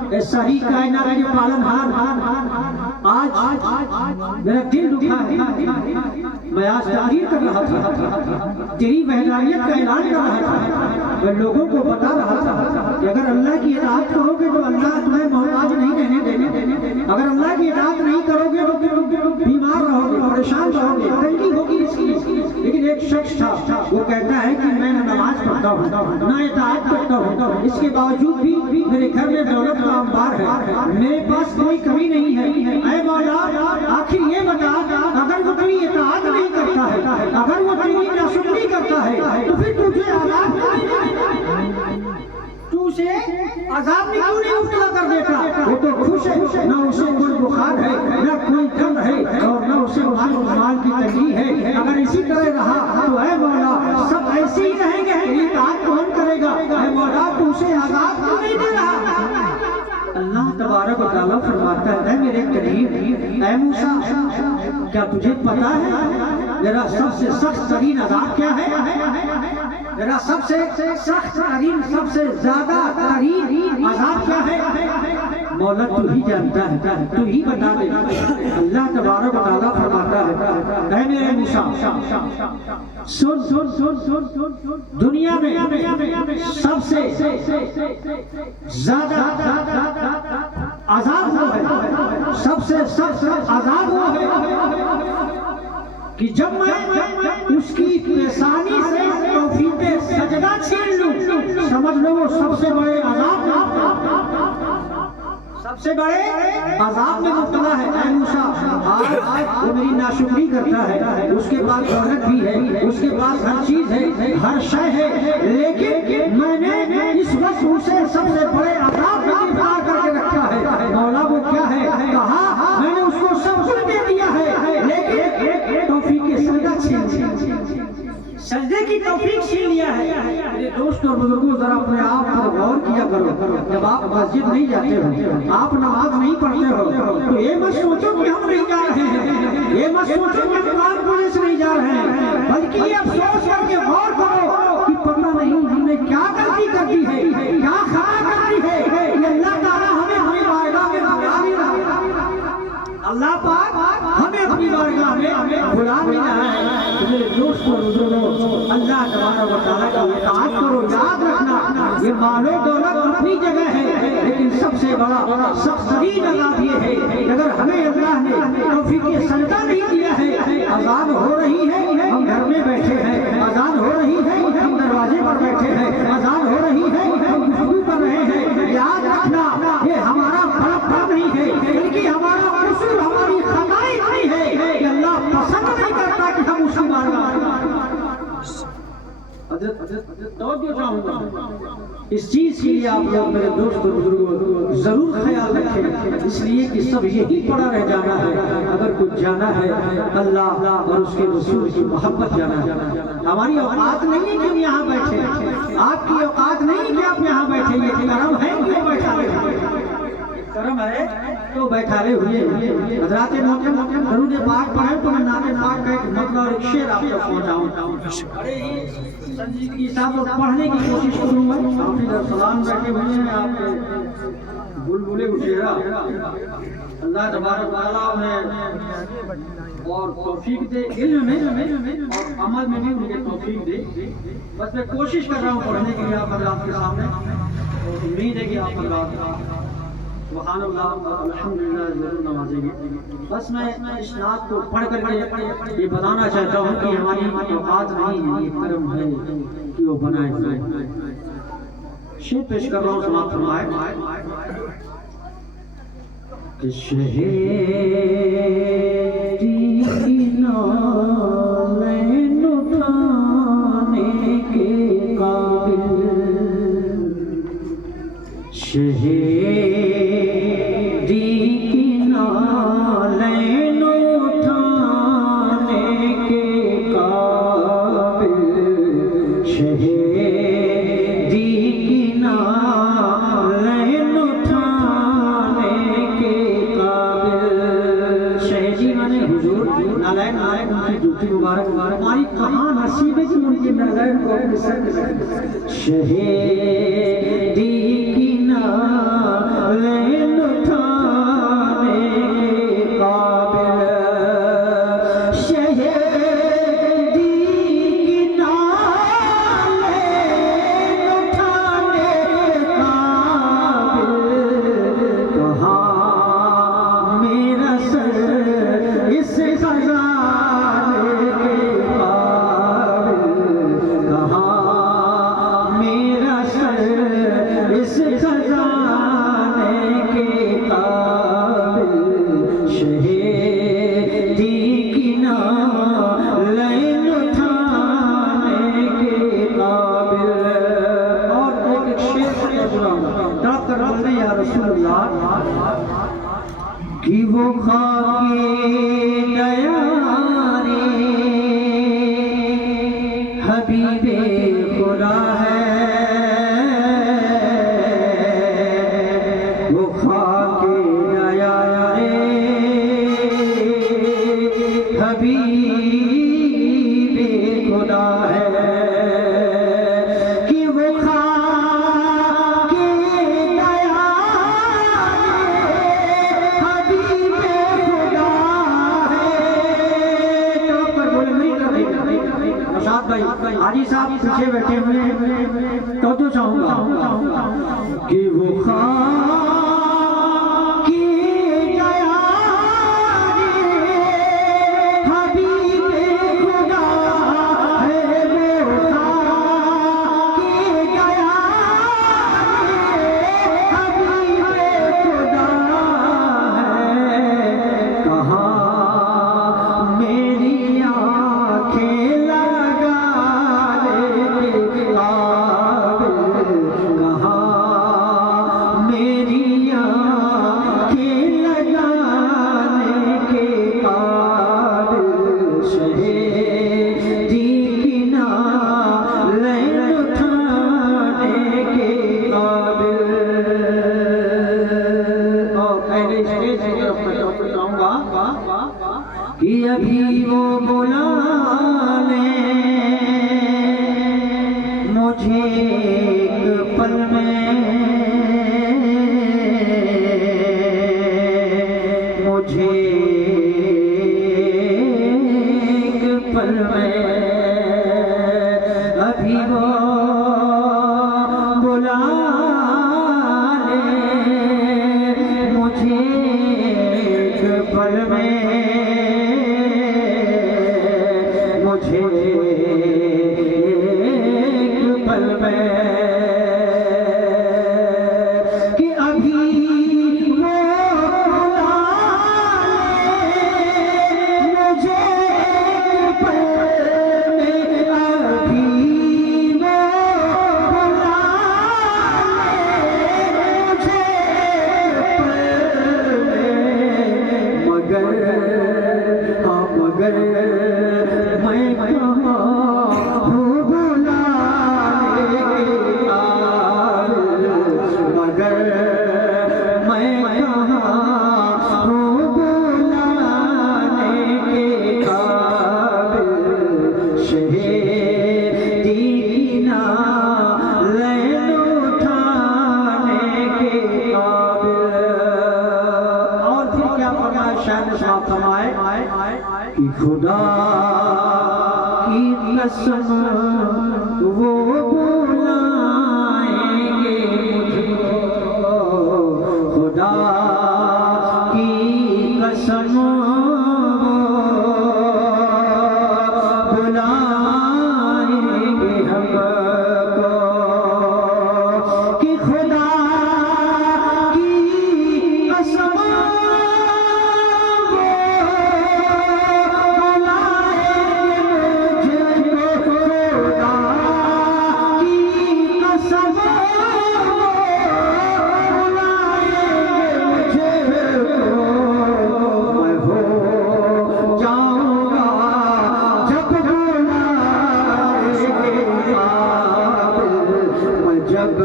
सारी कायनात के पालनहार, आज मेरा दिल दुखा है। मैं आज तारीफ कर रहा था, तेरी वहदानियत का ऐलान कर रहा था। मैं लोगों को बता रहा था कि अगर अल्लाह की इताअत करोगे तो अल्लाह तुम्हें मोहताज नहीं रहने देने। अगर अल्लाह की इताअत नहीं करोगे तो बीमार रहोगे, परेशान रहोगे, तंगी होगी इसकी। लेकिन एक शख्स था, वो कहता है कि मैं न नमाज पढ़ता हूँ न इताअत करता हूँ, इसके बावजूद भी मेरे घर में दौलत का अंबार है, मेरे पास कोई कमी नहीं है। ऐ मौला, आखिर ये बता, अगर वो तेरी इताअत नहीं करता है, अगर वो तेरी नाशुक्री करता है, तो फिर तुझे आज़ाब क्यों नहीं देता? तू उसे आज़ाब में क्यों नहीं मुब्तला कर देता? वो तो खुश है, न उसे कोई बुखार है, न कोई दर्द है, और न उसे माल की तंगी है। अगर इसी तरह रहा तो ऐ मौला सब ऐसे ही रहेंगे, तेरी इताअत कौन करेगा? ऐ मौला, तू उसे आज़ाब क्यों नहीं दे रहा? अल्लाह तबारक व तआला फरमाता है, मेरे करीम, ऐ मूसा, क्या तुझे पता है मेरा सबसे सख्त तरीन अज़ाब क्या है? मेरा सबसे सख्त तरीन, सबसे ज्यादा तरीन अज़ाब क्या है? मौला तू ही जानता है, तू ही बता दे। अल्लाह तबारक व तआला फरमाता है, ऐ मेरे मूसा, सुन सुन सुन सुन सुन, दुनिया में सबसे ज्यादा अज़ाब वो है, सबसे सख्त अज़ाब वो है कि जब मैं उसकी पेशानी से तौफीक़े सजदा छीन लूं, समझ लो वो सबसे बड़े अज़ाब, सबसे बड़े अज़ाब में मुब्तला है। ऐ मूसा, आज वो मेरी नाशुक्री करता है, उसके पास दौलत भी है, उसके पास हर चीज है, हर शय है, लेकिन मैंने इस वक्त उसे सबसे बड़े अज़ाब में गिरफ्तार करके रखा है। मौला वो क्या है? कहा मैंने उसको सब कुछ दे दिया है, लेकिन तौफीक़े सजदा छीन लिया, सजदे की तौफीक छीन लिया है। मेरे दोस्त और बुजुर्गों, जरा अपने आप पर गौर किया करो। जब आप मस्जिद नहीं जाते हो, आप नमाज नहीं पढ़ते हो, तो ये मत सोचो कि हम नहीं जा रहे हैं, ये मत सोचो कि दुकान खोलने से नहीं जा रहे हैं, बल्कि ये अफसोस करके गौर करो कि पता नहीं हमने क्या गलती कर दी है, क्या खता कर दी है। ये अल्लाह ताला हमें अपनी बारगाह में बुला नहीं रहा, अल्लाह पाक हमें अपनी बारगाह में बुला नहीं रहा है। मेरे दोस्त और बुजुर्गों, अल्लाह तबारक व तआला की इताअत करो। याद रखना, ये मालो दौलत अपनी जगह है, लेकिन सबसे बड़ा सबतरीन अज़ाब ये है अगर हमें अल्लाह ने तौफीक़े सजदा नहीं दिया है। अज़ान हो रही है, हम घर में बैठे हैं, अज़ान हो रही है, हम दरवाजे पर बैठे हैं, अज़ान हो रही है, हम गुफ्तगू कर रहे हैं। याद रखना, ये हमारा बड़प्पन नहीं है, बल्कि हमारा कसूर, हमारी खताएं नहीं है कि अल्लाह पसंद नहीं करता कि हम उसकी बारगाह इस चीज के लिए आप लोग मेरे दोस्त और बुजुर्गों जरूर ख्याल रखें, इसलिए कि सब यही पड़ा रह जाना है। अगर कुछ जाना है अल्लाह और उसके रसूल की मोहब्बत जाना है। हमारी औकात नहीं है कि हम यहाँ बैठे, आपकी औकात नहीं है कि आप यहाँ बैठे, ये करम है कि वो बैठा रहे, करम है तो बैठारे हुए। हज़रात मोहतरम दरूद पाक पढ़े तो मैं नाते पाक का एक मतलब और एक शेर आप तक पहुँचाऊँ। बड़े ही संजीदगी के साथ पढ़ने की कोशिश करूँगा। आपने सलाम बैठे हुए हैं, आप बुलबुले उठेगा, अल्लाह तबारक व तआला उन्हें और तौफीक दे, इल्म में और अमल में भी उन्हें तौफीक दे। बस मैं कोशिश कर रहा हूँ पढ़ने के लिए आप हज़रात के सामने, उम्मीद है कि आप हज़रात सुभानअल्लाह अल्हम्दुलिल्लाह जरूर नवाजेंगे। बस मैं इस नात को पढ़ करके ये बताना चाहता हूँ कि हमारी औकात नहीं है, ये करम है कि वो बनाए हुए। शेर पेश कर रहा हूँ, समाप्त फरमाए। शहरी नौलैन उठाने के काबिल, शहरी की नौलैन उठाने के काबिल, शहरी की नौलैन उठाने के काबिल। शहरी माने हुजूर, नालैन नालैन उनकी जूती मुबारक मुबारक। हमारी कहाँ नसीब है कि उनके नालैन को अपने सर पे शहरी की नालैन रसूलुल्लाह कि वो खाके दयारे हबीबे खुदा है, वो खाके दयारे हबीबे खुदा है। हाजी साहब पीछे बैठे हुए हैं, तो चाहूंगा कि वो खाकी दयारे हबीबे खुदा है, वो खाकी दयारे हबीबे खुदा है। कहाँ मेरी आँखें कि अभी वो बुला ले मुझे एक पल में, मुझे एक पल में, अभी वो बुला ले मुझे एक पल में, मुझे एक पल में, कि अभी वो बुला ले मुझे एक पल में, अभी वो बुला ले मुझे एक पल में, मगर हाँ मगर मैं कहाँ हूँ बुलाने के काबिल, मगर मैं कहाँ हूँ बुलाने के काबिल, शहीदी की नालें उठाने के काबिल। और फिर क्या फरमाया शान साहब फरमाए कि खुदा की कसम वो बुलाएंगे मुझको, खुदा की कसम बुलाएंगे हमको, कि खुदा की कसम जब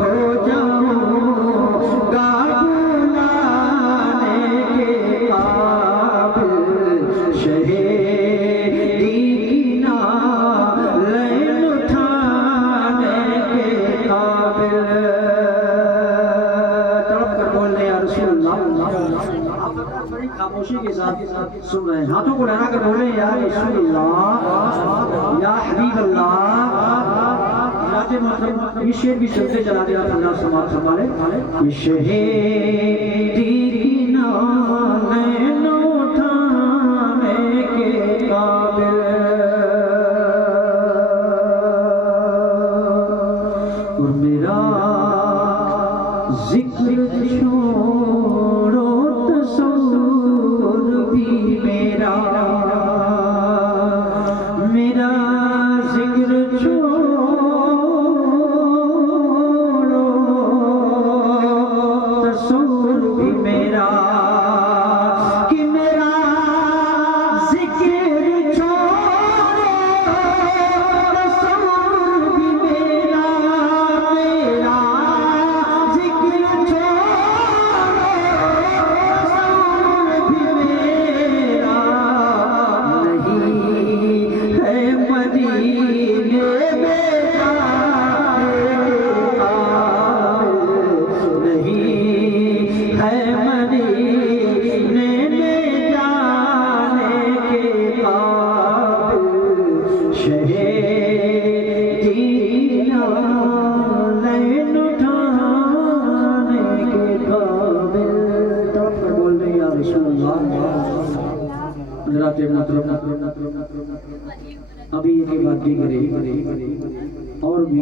हो जाऊंगा बुलाने के काबिल, शहीदी की नालें उठाने के काबिल। तड़प कर बोलने या रसूलुल्लाह, आप बड़ी खामोशी के साथ सुन रहे हैं, हाथों को लहरा कर बोले या रसूलुल्लाह, या हबीबल्लाह। ये शेर भी चलते चला दिया पंजाब समाज संभाले, शहीदी की नालें उठाने के काबिल, और मेरा जिक्र छोड़ो तसव्वुर भी मेरा, मेरा जिक्र छोड़ो है मदीने में जाने के काबिल शहे दीना लैन उठाने के काबिल। तो बोल रहे या रसूलुल्लाह। अभी ये बात भी करे और भी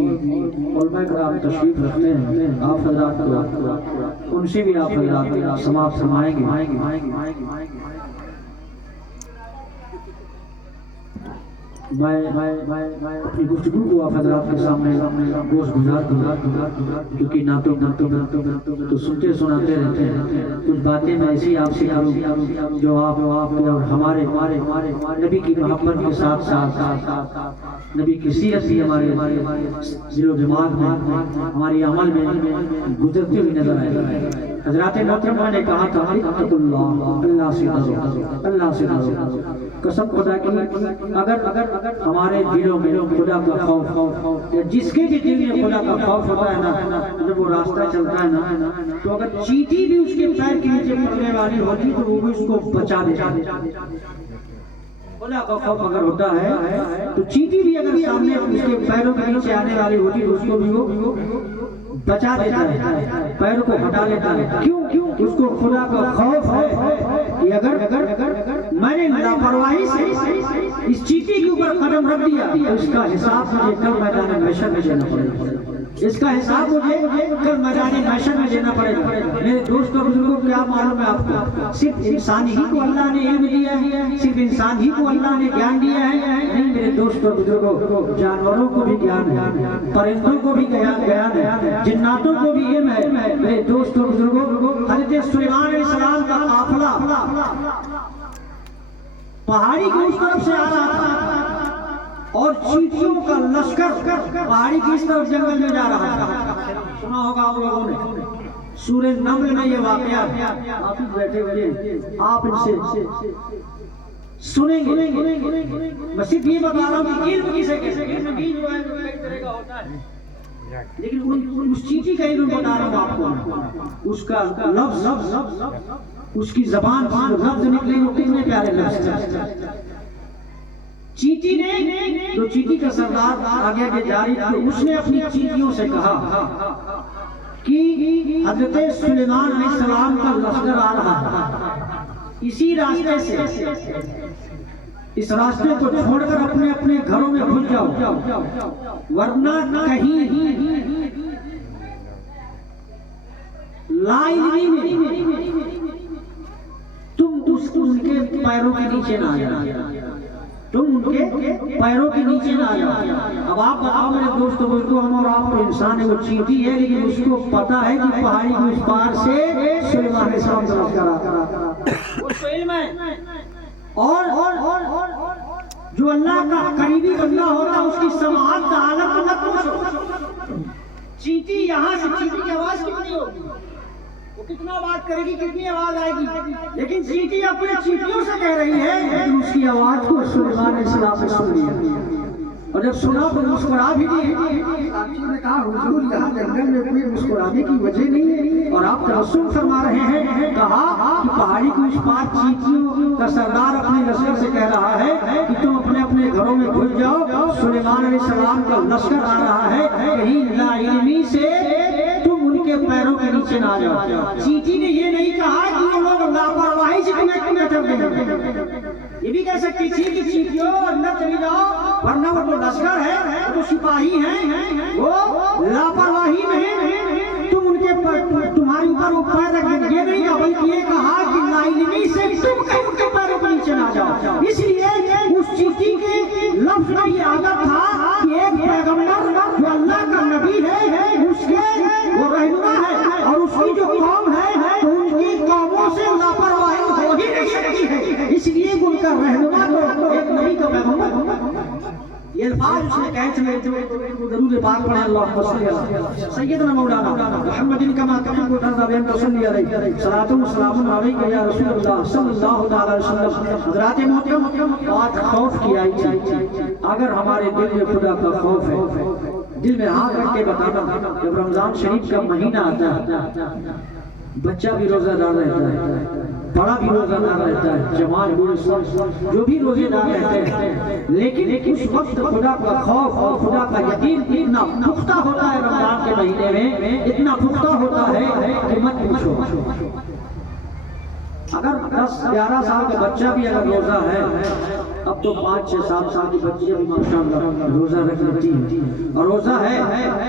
उलमा कराम तशरीफ रखते हैं, आप हजरात को उनसे भी आप हजरात समाप्त फरमाएंगे। मैं अपनी गुफ्तगू को आप हजरात के सामने गोश गुजार क्योंकि ना तो सुनते सुनाते रहते हैं। कुछ बातें मैं ऐसी आपसे करूँ जो आप और हमारे नबी की मोहब्बत के साथ नबी की सीरत भी हमारे दिलो दिमाग में हमारी अमल में गुजरती हुई नजर आए। हजरात मोहतरमा ने कहा था अल्लाह से डरो, अल्लाह से डरो। कसम खुदा की अगर हमारे दिलों में खुदा का खौफ या जिसके भी दिल में खुदा का खौफ होता है ना, जब वो रास्ता चलता है ना, तो अगर चींटी भी उसके पैर के नीचे पड़ने वाली होती तो वो भी उसको बचा देता। खुदा का खौफ अगर होता है तो चींटी भी अगर सामने उसके पैरों के नीचे आने वाली होती तो उसको भी वो बचा देता है, पैरों को हटा लेता है। क्यों? उसको खुदा का खौफ है कि अगर मैंने लापरवाही से इस चींटी के ऊपर कदम रख दिया तो इसका हिसाब मुझे कल मैदान महशर में देना पड़ेगा, इसका हिसाब मुझे कल मैदान महशर में देना पड़ेगा। मेरे दोस्तों बुजुर्गों, क्या मालूम है आपको, सिर्फ इंसान ही को अल्लाह ने इल्म दिया है, सिर्फ इंसान ही को अल्लाह ने ज्ञान दिया है? नहीं मेरे दोस्तों बुजुर्गों, जानवरों को भी ज्ञान है, परिंदों को भी ज्ञान है, जिन्नातों को भी इल्म है। मेरे दोस्तों बुजुर्गों, हज़रत सुलेमान अलैहिस्सलाम का काफिला पहाड़ी की उस तरफ से आ रहा था और चींटियों का लश्कर पहाड़ी की इस तरफ जंगल में जा रहा था। सुना होगा आप लोगों ने, सूरह नम्ल में ये वाकया आप बैठे हुए आप इनसे सुनेंगे। मैं सिर्फ ये बता रहा हूँ कि इल्म किसे कैसे बीज जो है कई तरह का होता है, लेकिन उस चींटी का इल्म बता रहा हूँ आपको। उसका लफ्ज उसकी जबान लफ्ज निकले वो कितने प्यारे लफ्ज। चींटी ने जो चींटी का सरदार आगे जा रही थी, उसने अपनी चींटियों से कहा कि हजरत सुलेमान अलैहिस्सलाम का लश्कर आ रहा है, इसी रास्ते से इस रास्ते को छोड़कर अपने अपने घरों में घुस जाओ, वरना कहीं लाइनी में तुम उनके पैरों के नीचे ना आ जाओ, तुम उनके पैरों के नीचे ना आ जाओ। अब आप बताओ मेरे दोस्तों, उसको हम और आप तो इंसान है, वो चींटी है, लेकिन उसको पता है कि पहाड़ी के उस पार से सुलेमान अलैहिस्सलाम का लश्कर आता है, उसको इल्म है। और जो अल्लाह का करीबी बंदा होता है उसकी समाअत का आलम न पूछो। चींटी यहाँ से चींटी की आवाज कितनी होगी, वो कितना बात करेगी, कितनी आवाज आएगी, लेकिन चींटी अपने चींटियों से कह रही है, लेकिन उसकी आवाज को सुलेमान अलैहिस्सलाम ने सुन लिया और जब सुना तो मुस्कुरा भी दिए। साथियों ने कहा हुजूर यहाँ जंगल में कोई मुस्कुराने की वजह नहीं है और आप तबस्सुम फरमा रहे हैं। कहा कि पहाड़ी के उस पार चींटियों का सरदार अपने लश्कर से कह रहा है कि तुम अपने अपने घरों में घुस जाओ, सुलेमान अलैहिस्सलाम का लश्कर आ रहा है, कहीं लाइल्मी से तुम उनके पैरों के नीचे ना जाओ। चींटी ने ये नहीं कहा कि वो लोग लापरवाही से तुम्हें कर देंगे, ये भी कह सकती थी कि चींटियों अंदर चली जाओ, वरना वो तो लश्कर है, तो सिपाही हैं, वो लापरवाही में तुम उनके तुम्हारे ऊपर वो पैर रख देंगे। ये नहीं कहा, बल्कि ये कहा कि लाइल्मी से तुम कहीं उनके पैरों के नीचे ना जाओ। इसलिए उस चींटी के लफ्ज में ये आदत था कि एक पैगंबर जो अल्लाह का नबी है उसके वो रहनुमा है और उसकी जो कौम है तो उनकी कौमों से लापरवाही हो ही नहीं सकती है, इसलिए उनका रहनुमा तो एक नबी का पैगंबर। ये अल्फाज उसने कहे थे दरूद पाक पढ़े, अल्लाहुम्मा सल्ली अला सय्यदना मौलाना मुहम्मदिन कमा तुहिब्बु तर्ज़ा तसल्ली अलैहि सलातु व सलामुन अलैका या रसूलल्लाह सल्लल्लाहु अलैहि वसल्लम। हज़रात मोहतरम, आज खौफ की आई थी। अगर हमारे दिल में खुदा का खौफ है, दिल में हाथ रख के बताना, जब रमजान शरीफ का महीना आता है, बच्चा भी रोजादार रहता है, बड़ा भी रोजादार रहता है, जवान बूढ़े सब जो भी रोजेदार रहते हैं, लेकिन उस वक्त खुदा का खौफ और खुदा का यकीन इतना पुख्ता होता है रमजान के महीने में, इतना पुख्ता होता है कि मत पूछो। अगर 10-11 साल का बच्चा भी अगर रोजा है, अब तो 5-6-7 साल की बच्चियां भी माशाअल्लाह रोजा रख लेती है, और रोजा है।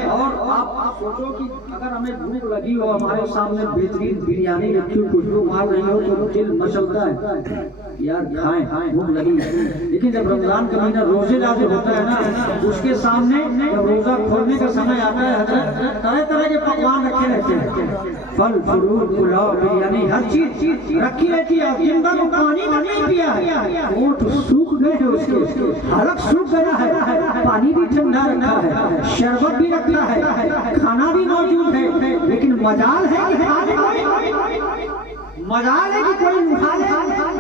और आप सोचो कि अगर हमें भूख लगी हो, हमारे सामने बेहतरीन बिरयानी रखी हो, खुशबू मार रही हो, तो दिल मचलता है यार खाएं, भूख लगी। लेकिन जब रमजान का महीना रोजेदार जो होता है ना, उसके सामने जब रोजा खोलने का समय आता है, तरह तरह के पकवान रखे रहते हैं, फल फ्रूट पुलाव बिरयानी हर चीज रखी रहती है। जिन को पानी तक नहीं पिया है, वो सूख गए हैं, उसके हलक सूख गया है, पानी भी ठंडा रखा है, शरबत भी रखा है, खाना भी मौजूद है, लेकिन मजाल है कि खाने मजाल है कि कोई उठा ले,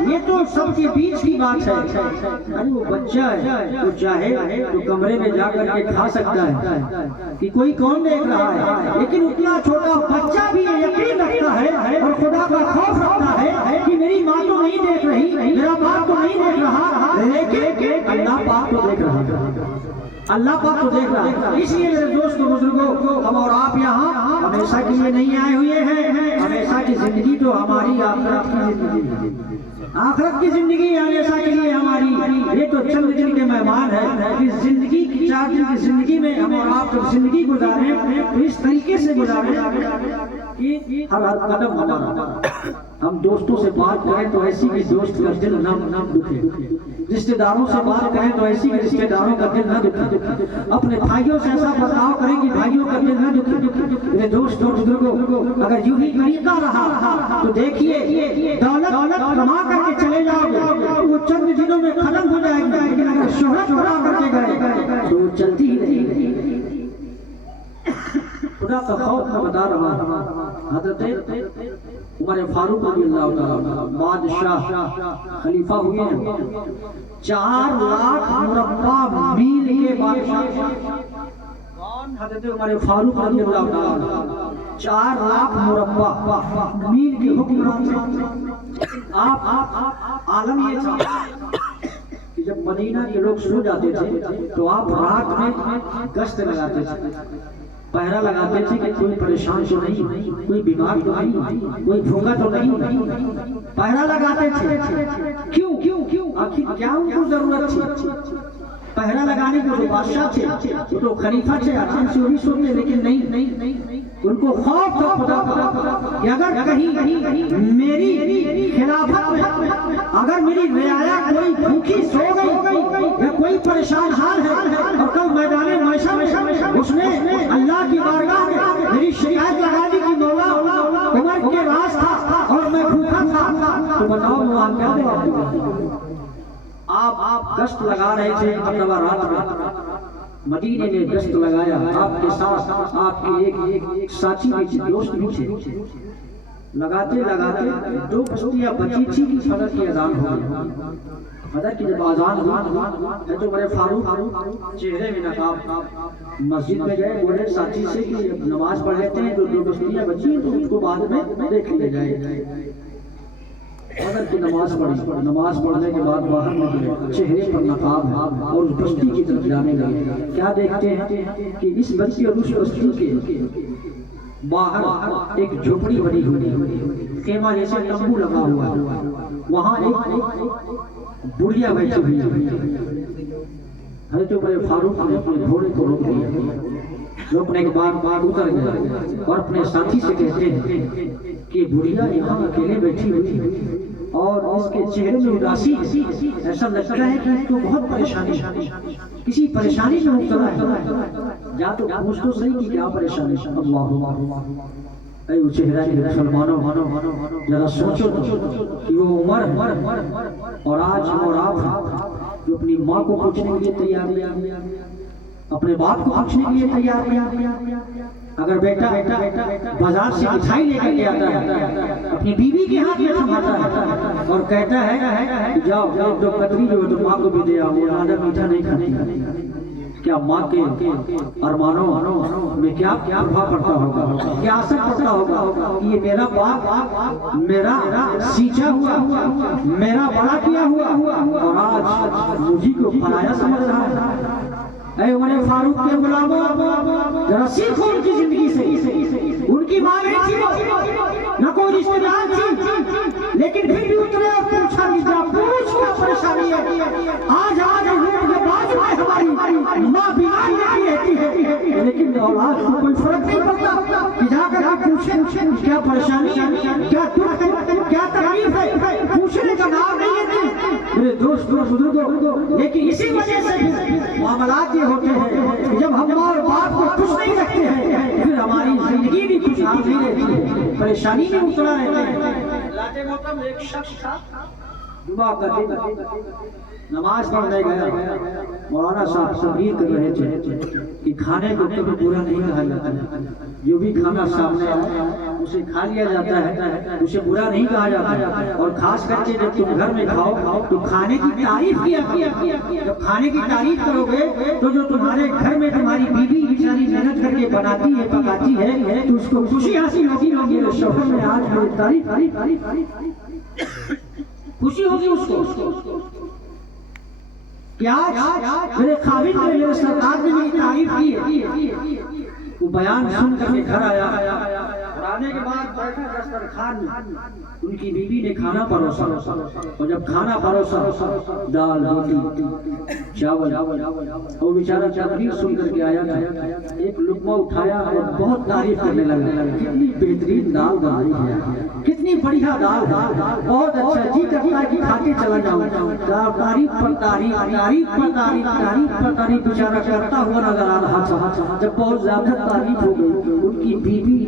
ये तो सबके बीच की बात है। अरे वो बच्चा है, तो चाहे तो कमरे में जाकर के खा सकता है कि कोई कौन देख रहा है, लेकिन उतना छोटा बच्चा भी यकीन रखता है और खुदा का खौफ रखता है कि मेरी माँ तो नहीं देख रही, मेरा बाप तो नहीं देख रहा, लेकिन अल्लाह पाक तो देख रहा है, अल्लाह पाक तो देख रहा है। इसलिए मेरे दोस्तों बुजुर्गों, हम और आप यहाँ हमेशा के लिए नहीं आए हुए हैं, हमेशा की जिंदगी तो हमारी आखिरत की जिंदगी, आखिरत की जिंदगी हमेशा के लिए हमारी, ये तो चंद दिन के मेहमान है। इस जिंदगी की 4 दिन की जिंदगी में हम और आप जब जिंदगी गुजारें तो इस तरीके से गुजारें कि हर कदम हमारा, हम दोस्तों से बात करें तो ऐसी कि दोस्त का दिल ना दुखे, रिश्तेदारों से बात करें तो ऐसी कि रिश्तेदारों का दिल न दुखे, अपने भाइयों से ऐसा बर्ताव करें कि भाइयों का दिल न दुखे। मेरे दोस्तों बुजुर्गों, अगर यूं ही तरीका रहा तो देखिए दौलत कमा करके चले जाओगे, वो चंद दिनों में खत्म हो जाएगी, लेकिन अगर शोहरत बढ़ा करके गए तो चलती ही नहीं। खुदा का खौफ मैं बता रहा हूं, हजरत उमर फारूक रज़ियल्लाहु ताला बादशाह खलीफा हुए हैं, 4 लाख मुरब्बा मील के बादशाह, कौन? हजरत उमर फारूक रज़ियल्लाहु ताला 4 लाख मुरब्बा मील के हुक्मरान थे। आप आलम ये था कि जब मदीना के लोग सो जाते थे तो आप रात में गश्त लगाते थे, पहरा लगाते थे कि कोई परेशान तो नहीं, कोई बीमार तो नहीं, कोई भूखा तो नहीं, पहरा लगाते थे। क्यों आखिर क्या उनको जरूरत थी पहरा लगाने के? जो बादशाह थे, वो तो खलीफा थे, आराम से भी सोते, लेकिन नहीं, उनको खौफ था खुदा का कि अगर कहीं मेरी खिलाफत में अगर मेरी रियाया कोई भूखी सो गई या कोई परेशान हाल है और कल मैदान मैशर में उसने अल्लाह की बारगाह में मेरी शिकायत लगा दी कि मौला उमर के राज था और मैं भूखा था, तो बताओ वो क्या देगा? आप गश्त लगा रहे थे, मतलब रात में मदीने में गश्त लगाया, आपके साथ आपके एक साथी भी थे, दोस्त भी थे, लगाते 2 बस्तियां बची थी कि फजर की अजान हो गई। फजर की जब अजान हुई तो बड़े फारूक चेहरे में नकाब मस्जिद में गए, बोले साथी से कि नमाज पढ़ लेते हैं, जो 2 बस्तियां बची तो उसको बाद में देख लिया जाए। फजर की नमाज पढ़ी, नमाज पढ़ने के बाद बाहर निकले, चेहरे पर नकाब है और उस बस्ती की तरफ जाने लगे। क्या देखते हैं कि इस बस्ती और उस बस्ती के बाहर एक झोपड़ी बनी हुई, खेमा जैसा तंबू लगा हुआ है, वहां एक बुढ़िया बैठी हुई है। हजरत उमर फारूक ने अपने घोड़े को रोक दिया, रोकने के बाद उतर गया और अपने साथी से कहते हैं कि बुढ़िया यहाँ अकेले बैठी हुई है और इसके चेहरे में उदासी, ऐसा लगता है कि इसको बहुत परेशानी, किसी परेशानी में मुब्तला है। या तो पूछ तो सही कि क्या परेशानी? अल्लाह चेहरा के मुसलमानों जरा सोचो कि वो उमर और आज और आप जो अपनी माँ को पूछने के लिए तैयार, अपने बाप को पूछने के लिए तैयार। अगर बेटा बाजार से मिठाई लेकर के आता है, अपनी बीवी के हाथ में थमाता है और कहता है कि जाओ 2 कतरी जो तो माँ को भी दे आओ, ज़्यादा मीठा नहीं खाती। क्या माँ के अरमानों में क्या क्या प्रभाव पड़ता होगा, क्या असर पड़ता होगा कि ये मेरा बाप मेरा सींचा हुआ, मेरा बड़ा किया हुआ और आज मुझी को पराया समझ रहा है। ऐ उमर फारूक के गुलामों, जरा सीखो उनकी जिंदगी से। उनकी माँ नहीं थी, न कोई रिश्तेदार थी, लेकिन फिर भी उतरे और पूछा कि क्या पूछ क्या परेशानी है। आज रूम के बाजू में हमारी माँ बीमार नहीं रहती है, लेकिन औलाद को कोई फर्क नहीं पड़ता कि जाकर आप पूछे क्या परेशानी है, क्या दुख है, क्या तकलीफ है, पूछने का नाम नहीं है मेरे दोस्तों बुजुर्गों। लेकिन इसी वजह से मामलात ये होते हैं, जब हम माँ और बाप को खुश नहीं रखते हैं, फिर हमारी जिंदगी भी खुशहाल नहीं रहती है, परेशानी में उतरा रहते हैं। एक शख्स था, जुमा का दिन, नमाज पढ़ने गया, मौलाना साहब तबलीग कर रहे थे कि खाने को कभी पूरा नहीं कहा जाता है, जो भी खाना सामने आए उसे खा लिया जाता है, उसे बुरा नहीं कहा जाता। और खास करके जब तुम घर में खाओ तो खाने की तारीफ किया। जब खाने की तारीफ करोगे तो जो तुम्हारे घर में तुम्हारी बीवी बेचारी मेहनत करके बनाती है, पकाती है, तो उसको खुशी हासिल होगी। मेरे शौहर में आज मेरी तारीफ खुशी होगी उसको। क्या मेरे खाबिद ने, मेरे सरकार ने मेरी तारीफ की है। वो बयान सुन करके घर आया और आने के बाद बैठा दस्तरखान में, उनकी बीवी ने खाना परोसा और जब खाना परोसा दाल रोटी चावल, वो बेचारा तकरीर सुन करके आया था, एक लुकमा उठाया और बहुत तारीफ करने लगा, कितनी बेहतरीन दाल बनाई है, कितनी बढ़िया दाल है, बहुत अच्छा, जी करता है कि खाते चला जाऊं। तारीफ पर तारीफ, तारीफ पर तारीफ, तारीफ पर तारीफ बेचारा करता हुआ नजर आ रहा था। जब बहुत ज्यादा तारीफ हो गई, उनकी बीवी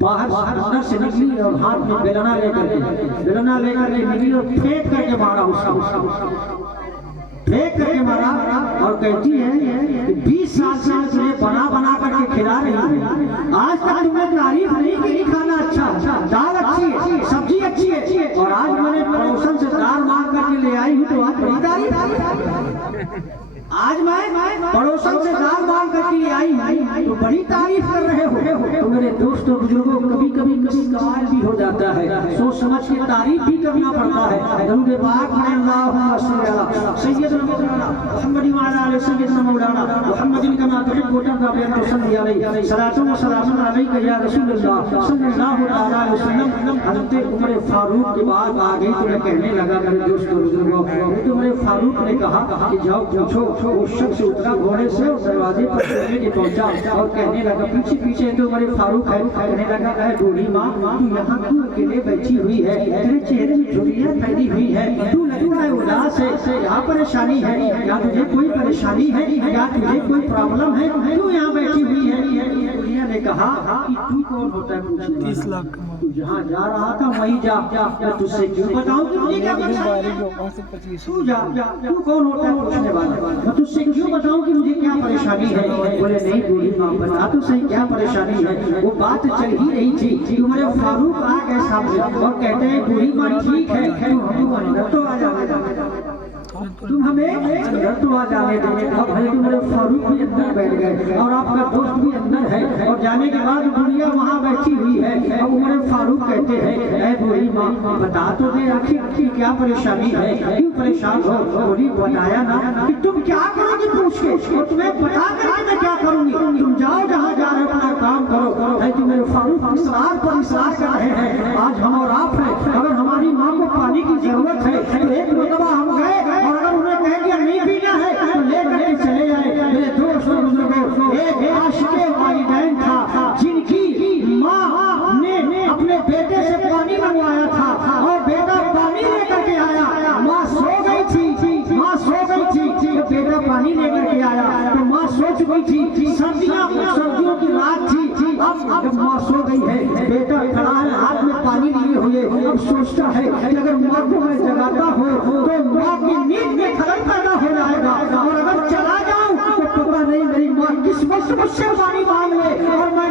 बाहर अंदर से निकली और हाथ में बेलना लेकर के निकली और फेंक करके मारा उसको, फेंक करके मारा और कहती है कि 20 साल से मैं तुम्हें बना करके खिला रही हूँ, आज तक तुमने तारीफ नहीं की, खाना अच्छा, दाल अच्छी है, सब्जी अच्छी है, और आज मैंने पड़ोसन से दाल मांग करके ले आई हूँ तो आज बड़ी तारीफ, आज मैं पड़ोसन से दाल मांग करके ले आई हूँ तो बड़ी तारीफ कर रहे हो। तो मेरे दोस्तों बुजुर्गों, कभी कभी किसी कमाल भी हो जाता है, सोच समझ के तारीफ भी करना पड़ता है। दरूद पाक में अल्लाहुम्मा सल्ली अला सय्यदना मुहम्मद व अला आलि सय्यदना मौलाना मुहम्मदिन कमा तुहिब्बु व तुहिब्बु सल्ली अलैहि सलातु व सलामुन अलैका या रसूलल्लाह सल्लल्लाहु अलैहि वसल्लम। हज़रत उमर फारूक की बात आ गई तो मैं कहने लगा मेरे दोस्तों बुजुर्गों, तो उमर फारूक ने कहा कि जाओ पूछो। वो शख्स उतरा घोड़े से और दरवाजे पर के पहुंचा और कहने लगा, पीछे पीछे तो उमर फारूक है, कहने लगा है बूढ़ी माँ तू यहाँ क्यों अकेले बैठी हुई है, तेरे चेहरे में झुर्रियाँ फैली हुई है, तू लगता है उदास है, क्या परेशानी है, या तुझे कोई परेशानी है, या तुझे कोई प्रॉब्लम है, क्यों यहाँ बैठी हुई है। दुनिया ने कहा कि तू कौन होता है पूछने, 30 लाख तू जहाँ जा रहा था वहीं जा, मैं तुझसे क्यों बताऊँ कि मुझे क्या परेशानी है, तू जा, तू कौन होता है पूछने वाला, तुझसे क्यों बताऊं कि मुझे क्या परेशानी है। बोले नहीं बूढ़ी माँ बता तो सही क्या परेशानी है। वो बात चल ही रही थी, उमर फारूक आ गए सामने और कहते हैं बूढ़ी माँ ठीक है, तुम अंदर तो आ जाओ, तुम हमें अंदर तो आ जाने देंगे। अब भाई उमर फारूक भी अंदर बैठ गए और आपका दोस्त भी अंदर है और जाने के बाद बुढ़िया वहाँ बैठी हुई है। अब उमर फारूक कहते हैं ऐ बूढ़ी माँ बता तो दे आखिर क्या परेशानी है, क्यों परेशान हो। बूढ़ी बताया ना कि तुम क्या करोगे पूछ के, और तुम्हें बता करके मैं क्या करूंगी, तुम जाओ जहाँ जा रहे हो अपना काम करो। है कि मेरे फारूक इसरार पर इसरार कर रहे हैं। आज हम और आप हैं, अगर हमारी माँ को पानी की जरूरत है तो एक मरतबा हम गए और अगर उन्हें कह दिया नहीं पीना है तो लेकर के चले जाए। मेरे दोस्तों बुजुर्गों, एक आशिक़े वालिदैन था जिनकी माँ ने अपने बेटे से पानी मंगवाया था और बेटा पानी लेकर के आया। माँ सो गई थी, माँ सो गई थी, जब बेटा पानी लेकर के आया तो माँ सो चुकी थी, सर्दियों की रात थी। अब जब माँ सो गई है, बेटा खड़ा है हाथ में पानी लिए हुए, अब सोचता है कि अगर माँ को मैं जगाता हूँ तो माँ की नींद में खलल पैदा हो जाएगा, और अगर चला जाऊं तो पता नहीं मेरी माँ किस वक्त मुझसे पानी मांग ले और मैं